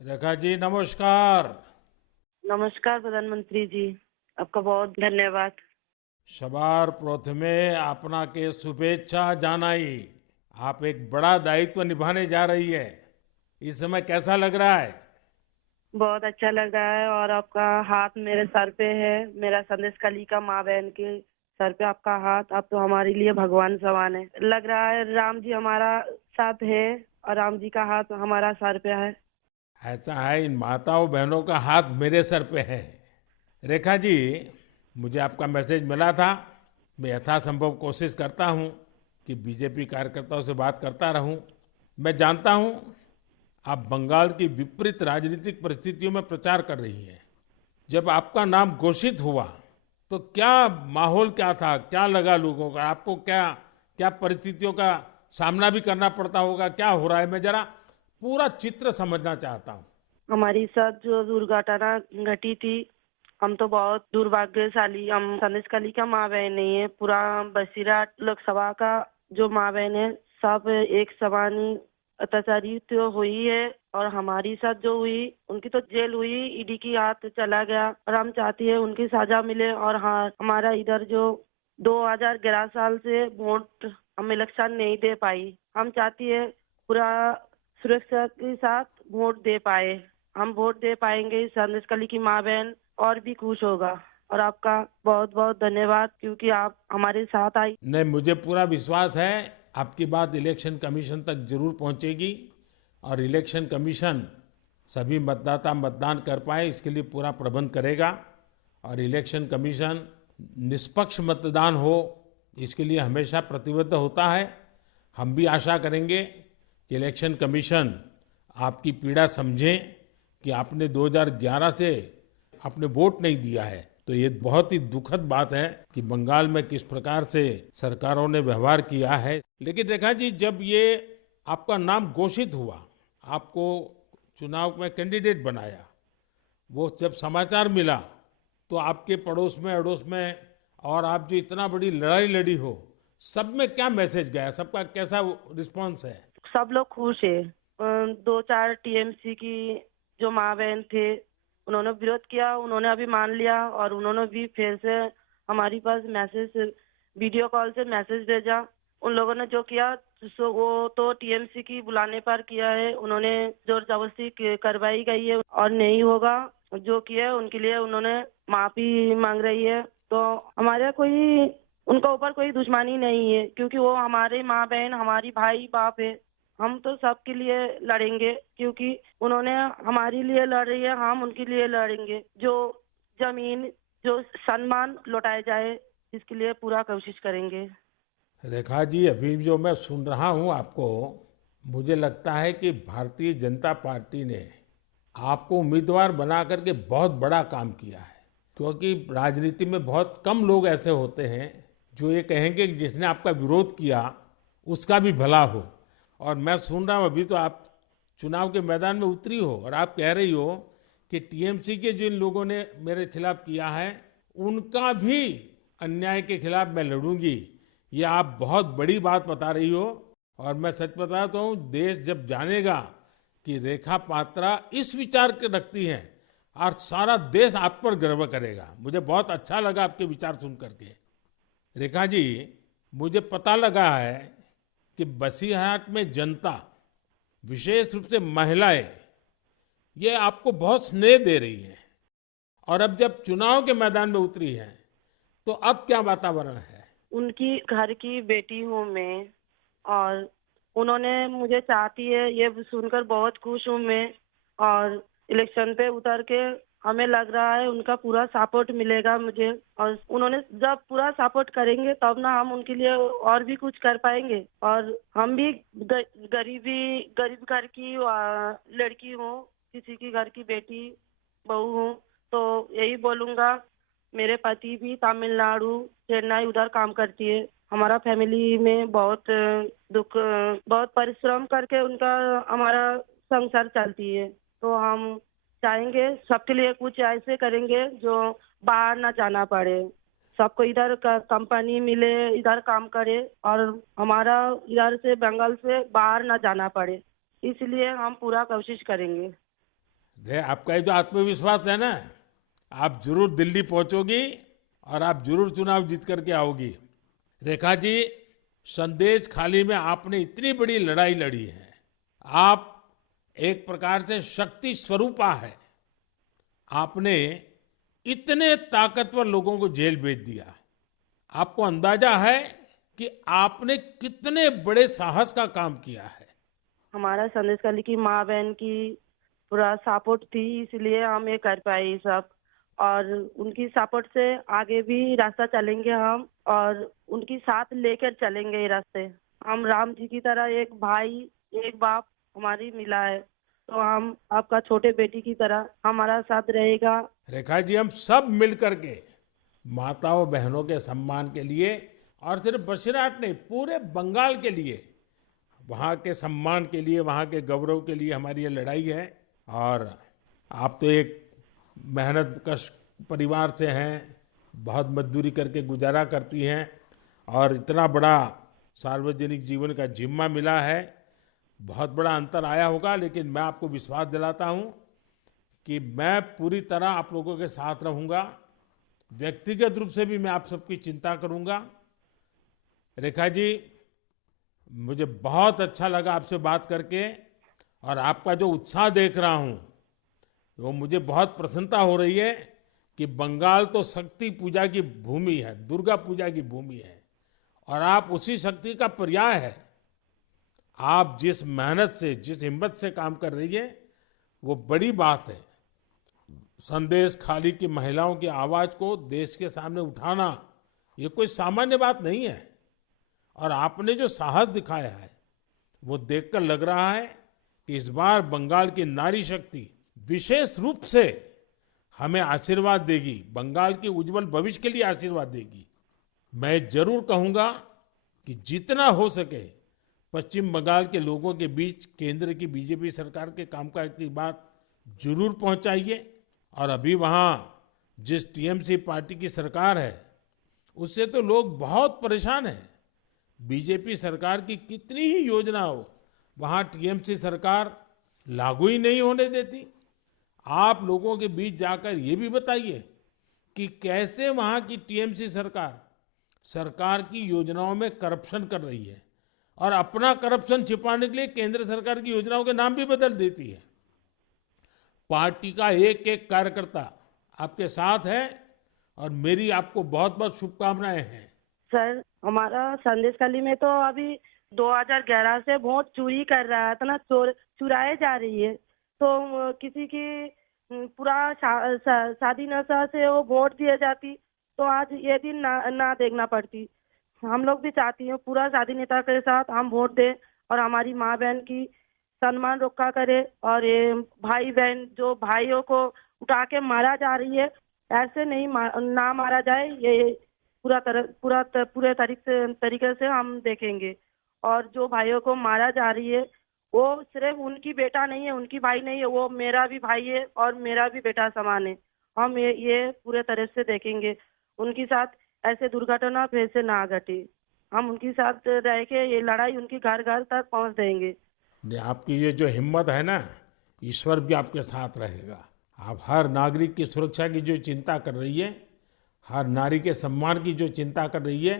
रेखा जी नमस्कार। नमस्कार प्रधानमंत्री जी। आपका बहुत धन्यवाद। सवार प्रथमे आपनाके शुभेच्छा जानाई। आप एक बड़ा दायित्व निभाने जा रही है। इस समय कैसा लग रहा है? बहुत अच्छा लग रहा है और आपका हाथ मेरे सर पे है। मेरा संदेश कली का माँ बहन के सर पे आपका हाथ, आप तो हमारे लिए भगवान समान है। लग रहा है राम जी हमारा साथ है और राम जी का हाथ हमारा सर पे है। ऐसा है, इन माताओं बहनों का हाथ मेरे सर पे है। रेखा जी, मुझे आपका मैसेज मिला था। मैं यथासंभव कोशिश करता हूँ कि बीजेपी कार्यकर्ताओं से बात करता रहूं। मैं जानता हूँ आप बंगाल की विपरीत राजनीतिक परिस्थितियों में प्रचार कर रही हैं। जब आपका नाम घोषित हुआ तो क्या माहौल क्या था, क्या लगा लोगों का, आपको क्या क्या परिस्थितियों का सामना भी करना पड़ता होगा, क्या हो रहा है, मैं जरा पूरा चित्र समझना चाहता हूँ। हमारी साथ जो दुर्घटना घटी थी, हम तो बहुत दुर्भाग्यशाली, हम संदेश कली का माँ बहन नहीं है। पूरा बसीरा लोकसभा का जो माँ बहन है, सब एक समान ही अत्याचारी तो हुई है। और हमारी साथ जो हुई, उनकी तो जेल हुई, ईडी की हाथ चला गया और हम चाहती है उनकी सजा मिले। और हाँ, हमारा इधर जो 2011 साल से वोट हम इलेक्शन नहीं दे पाई, हम चाहती है पूरा सुरक्षा के साथ वोट दे पाए। हम वोट दे पाएंगे, संदेश कली की माँ बहन और भी खुश होगा। और आपका बहुत बहुत धन्यवाद, क्योंकि आप हमारे साथ आई। नहीं, मुझे पूरा विश्वास है आपकी बात इलेक्शन कमीशन तक जरूर पहुंचेगी और इलेक्शन कमीशन सभी मतदाता मतदान कर पाए इसके लिए पूरा प्रबंध करेगा। और इलेक्शन कमीशन निष्पक्ष मतदान हो इसके लिए हमेशा प्रतिबद्ध होता है। हम भी आशा करेंगे कि इलेक्शन कमीशन आपकी पीड़ा समझे कि आपने 2011 से आपने वोट नहीं दिया है। तो ये बहुत ही दुखद बात है कि बंगाल में किस प्रकार से सरकारों ने व्यवहार किया है। लेकिन रेखा जी, जब ये आपका नाम घोषित हुआ, आपको चुनाव में कैंडिडेट बनाया, वो जब समाचार मिला तो आपके पड़ोस में अड़ोस में और आप जो इतना बड़ी लड़ाई लड़ी हो, सब में क्या मैसेज गया, सबका कैसा रिस्पांस है? सब लोग खुश है। दो चार टीएमसी की जो माँ बहन थे, उन्होंने विरोध किया, उन्होंने अभी मान लिया और उन्होंने भी फिर से हमारी पास मैसेज, वीडियो कॉल से मैसेज भेजा। उन लोगों ने जो किया सो वो तो टीएमसी की बुलाने पर किया है। उन्होंने जोर जबरदस्ती करवाई गई है और नहीं होगा। जो किया है उनके लिए उन्होंने माफी मांग रही है। तो हमारे कोई उनका ऊपर कोई दुश्मनी नहीं है, क्योंकि वो हमारे माँ बहन, हमारी भाई बाप है। हम तो सबके लिए लड़ेंगे, क्योंकि उन्होंने हमारे लिए लड़ रही है, हम उनके लिए लड़ेंगे। जो जमीन, जो सम्मान लौटाया जाए, इसके लिए पूरा कोशिश करेंगे। रेखा जी, अभी जो मैं सुन रहा हूं आपको, मुझे लगता है कि भारतीय जनता पार्टी ने आपको उम्मीदवार बना करके बहुत बड़ा काम किया है। क्योंकि राजनीति में बहुत कम लोग ऐसे होते हैं जो ये कहेंगे कि जिसने आपका विरोध किया उसका भी भला हो। और मैं सुन रहा हूं अभी तो आप चुनाव के मैदान में उतरी हो और आप कह रही हो कि टीएमसी के जिन लोगों ने मेरे खिलाफ किया है उनका भी अन्याय के खिलाफ मैं लड़ूंगी। ये आप बहुत बड़ी बात बता रही हो। और मैं सच बताता हूँ, देश जब जानेगा कि रेखा पात्रा इस विचार के रखती हैं और सारा देश आप पर गर्व करेगा। मुझे बहुत अच्छा लगा आपके विचार सुन करके। रेखा जी, मुझे पता लगा है कि बसीरहाट में जनता, विशेष रूप से महिलाएं, ये आपको बहुत स्नेह दे रही है। और अब जब चुनाव के मैदान में उतरी है तो अब क्या वातावरण है? उनकी घर की बेटी हूँ मैं, और उन्होंने मुझे चाहती है, ये सुनकर बहुत खुश हूँ मैं। और इलेक्शन पे उतर के हमें लग रहा है उनका पूरा सपोर्ट मिलेगा मुझे। और उन्होंने जब पूरा सपोर्ट करेंगे तब ना हम उनके लिए और भी कुछ कर पाएंगे। और हम भी गरीब घर की लड़की हूँ, किसी की घर की बेटी बहू हूँ। तो यही बोलूंगा, मेरे पति भी तमिलनाडु, चेन्नई उधर काम करती है। हमारा फैमिली में बहुत बहुत परिश्रम करके उनका हमारा संसार चलती है। तो हम चाहेंगे सबके लिए कुछ ऐसे करेंगे जो बाहर ना जाना पड़े, सबको इधर का कंपनी मिले, इधर काम करे और हमारा इधर से बंगाल से बाहर ना जाना पड़े। इसलिए हम पूरा कोशिश करेंगे। आपका ये जो आत्मविश्वास है ना, आप जरूर दिल्ली पहुंचोगी और आप जरूर चुनाव जीत करके आओगी। रेखा जी, संदेश खाली में आपने इतनी बड़ी लड़ाई लड़ी है। आप एक प्रकार से शक्ति स्वरूपा है। आपने इतने ताकतवर लोगों को जेल भेज दिया। आपको अंदाजा है कि आपने कितने बड़े साहस का काम किया है। हमारा संदेश खाली की माँ बहन की पूरा सपोर्ट थी, इसलिए हम ये कर पाए ये सब। और उनकी सपोर्ट से आगे भी रास्ता चलेंगे हम, और उनकी साथ लेकर चलेंगे ये रास्ते। हम राम जी की तरह एक भाई एक बाप हमारी मिला है, तो हम आपका छोटे बेटी की तरह हमारा साथ रहेगा। रेखा जी, हम सब मिल करके माताओं बहनों के सम्मान के लिए, और सिर्फ बसीरहाट नहीं, पूरे बंगाल के लिए, वहाँ के सम्मान के लिए, वहाँ के गौरव के लिए हमारी ये लड़ाई है। और आप तो एक मेहनत कश परिवार से हैं, बहुत मजदूरी करके गुजारा करती हैं, और इतना बड़ा सार्वजनिक जीवन का जिम्मा मिला है। बहुत बड़ा अंतर आया होगा, लेकिन मैं आपको विश्वास दिलाता हूँ कि मैं पूरी तरह आप लोगों के साथ रहूँगा। व्यक्तिगत रूप से भी मैं आप सबकी चिंता करूँगा। रेखा जी, मुझे बहुत अच्छा लगा आपसे बात करके, और आपका जो उत्साह देख रहा हूँ वो मुझे बहुत प्रसन्नता हो रही है कि बंगाल तो शक्ति पूजा की भूमि है, दुर्गा पूजा की भूमि है, और आप उसी शक्ति का पर्याय है। आप जिस मेहनत से, जिस हिम्मत से काम कर रही है, वो बड़ी बात है। संदेश खाली की महिलाओं की आवाज को देश के सामने उठाना ये कोई सामान्य बात नहीं है। और आपने जो साहस दिखाया है वो देखकर लग रहा है कि इस बार बंगाल की नारी शक्ति विशेष रूप से हमें आशीर्वाद देगी, बंगाल के उज्जवल भविष्य के लिए आशीर्वाद देगी। मैं जरूर कहूंगा कि जितना हो सके पश्चिम बंगाल के लोगों के बीच केंद्र की बीजेपी सरकार के कामकाज की बात जरूर पहुंचाइए। और अभी वहां जिस टीएमसी पार्टी की सरकार है उससे तो लोग बहुत परेशान हैं। बीजेपी सरकार की कितनी ही योजनाओं वहां टीएमसी सरकार लागू ही नहीं होने देती। आप लोगों के बीच जाकर ये भी बताइए कि कैसे वहां की टीएमसी सरकार की योजनाओं में करप्शन कर रही है, और अपना करप्शन छिपाने के लिए केंद्र सरकार की योजनाओं के नाम भी बदल देती है। पार्टी का एक एक कार्यकर्ता आपके साथ है, और मेरी आपको बहुत बहुत शुभकामनाएं हैं। सर, हमारा संदेश खाली में तो अभी 2011 से वोट चोरी कर रहा था ना, चुराए जा रही है। तो किसी की पूरा शादी नशा से वो वोट दिए जाती, तो आज ये दिन ना देखना पड़ती। हम लोग भी चाहती हैं पूरा शादी नेता के साथ हम वोट दें, और हमारी माँ बहन की सम्मान रक्षा करे। और ये भाई बहन जो भाइयों को उठा के मारा जा रही है, ऐसे नहीं ना मारा जाए। ये पूरे तरीके से हम देखेंगे। और जो भाइयों को मारा जा रही है वो सिर्फ उनकी बेटा नहीं है, उनकी भाई नहीं है, वो मेरा भी भाई है और मेरा भी बेटा समान है। हम ये पूरे तरह से देखेंगे, उनके साथ ऐसे दुर्घटना फिर से ना घटे। हम उनके साथ रह के ये लड़ाई उनकी घर घर तक पहुंच देंगे। आपकी ये जो हिम्मत है ना, ईश्वर भी आपके साथ रहेगा। आप हर नागरिक की सुरक्षा की जो चिंता कर रही है, हर नारी के सम्मान की जो चिंता कर रही है,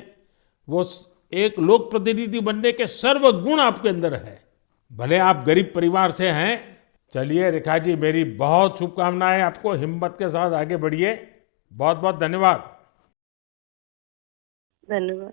वो एक लोक प्रतिनिधि बनने के सर्वगुण आपके अंदर है। भले आप गरीब परिवार से हैं। चलिए रेखा जी, मेरी बहुत शुभकामनाएं आपको। हिम्मत के साथ आगे बढ़िए। बहुत बहुत धन्यवाद। धन्यवाद।